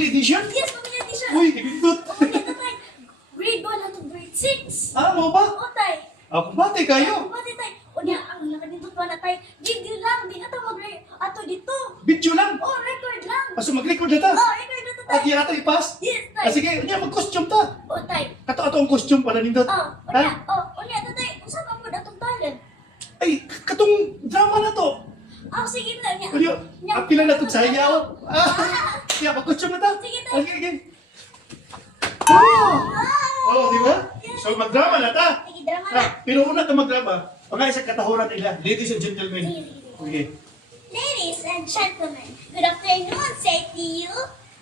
family edition? Yes, family edition. Uy, ibindot. Oo, ito tay. Grade 1 hangtod grade 6. Ah, mo ba? Oo, tay. Ako bati kayo. Pati tay. O niya, ang laki dito pa na tay. Video lang, di ata ato dito. Video lang. Oh, record lang. Aso mag-record na ta. Oh, record na to At tay. di ata ipas. Yes, Ah, tay. sige, unya mag-costume ta. Oh, tay. Kato ang costume para nindot. Oh, Ha? unya to tay. Usa ka mo datong talent. Ay, katong drama na to. Ah, sige na niya. Unya, ang pila na to sa sayaw. Ah, siya, mag-costume na ta. Sige, tay. Okay, okay. Oh! Oh, di ba? So, mag-drama na ta. Sige, drama na. Ah, pero una ta mag-drama. Mga isang katahuran nila. Ladies and gentlemen. Sige, sige. Okay. Ladies and gentlemen, good afternoon, say to you.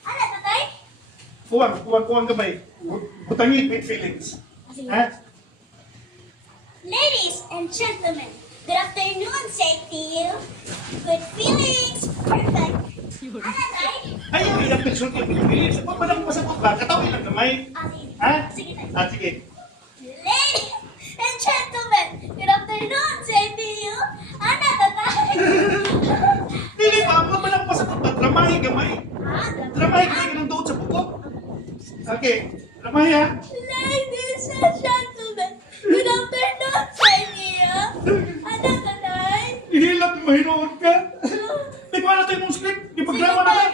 Ano to tay? Kuwang gamay. Butangin with feelings. Sige. Ha? Ladies and gentlemen, good afternoon, say to you. Good feelings, perfect. Ano tay? Ayaw, ilang person yung feelings. Pag walang pasabot ba, katawin lang gamay. Ah, sige. Ha? Sige tay. Ah, sige. Ladies and gentlemen, good afternoon, say to you. Ano to tay? Dili pa, pag walang pasabot ba, dramahin gamay. Ah, Dramahin gamay ka ng doon sa buko. Okay, dramahin ha. Ladies and gentlemen, good afternoon, say to you. Ano to tay? Ihilap, mahinoon ka. Di ba natin mong script? Ipag-drama na ka.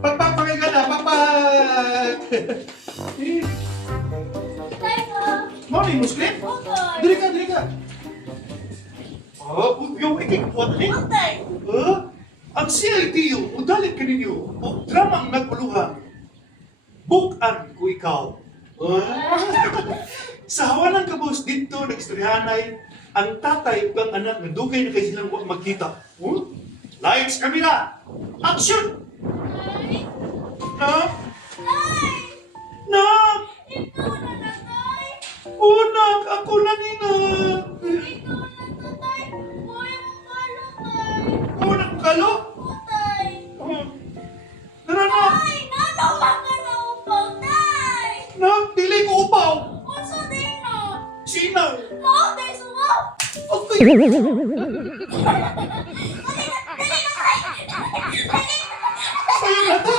Pagpapakay ka na, pagpag... Tay ko. Morning mo script? Okay. Dili ka, dili ka. Oh, yung ikikuha tali. Okay. Ang CITU, udalit ka ninyo, o drama ang nagpuluhan. Bukan ko ikaw. Sa hawanan ka, boss, dito nagstoryahanay ang tatay ug ang anak na dugay na kay silang huwag magkita. Lights, camera, action! Tay. Na? Tay. Na? Ikaw na na, tay. Unak, ako na nina. Ikaw na to, tay. Buhay mo palo, tay. Unak, kalo? O, tay. Tara na. Tay, nanawa ka na upaw, tay. Nak, dili ko upaw. Unsa din no? Sinaw. Mao, tay, sumaw. Okay. Dali na, tay. Dali na. Sayang na to.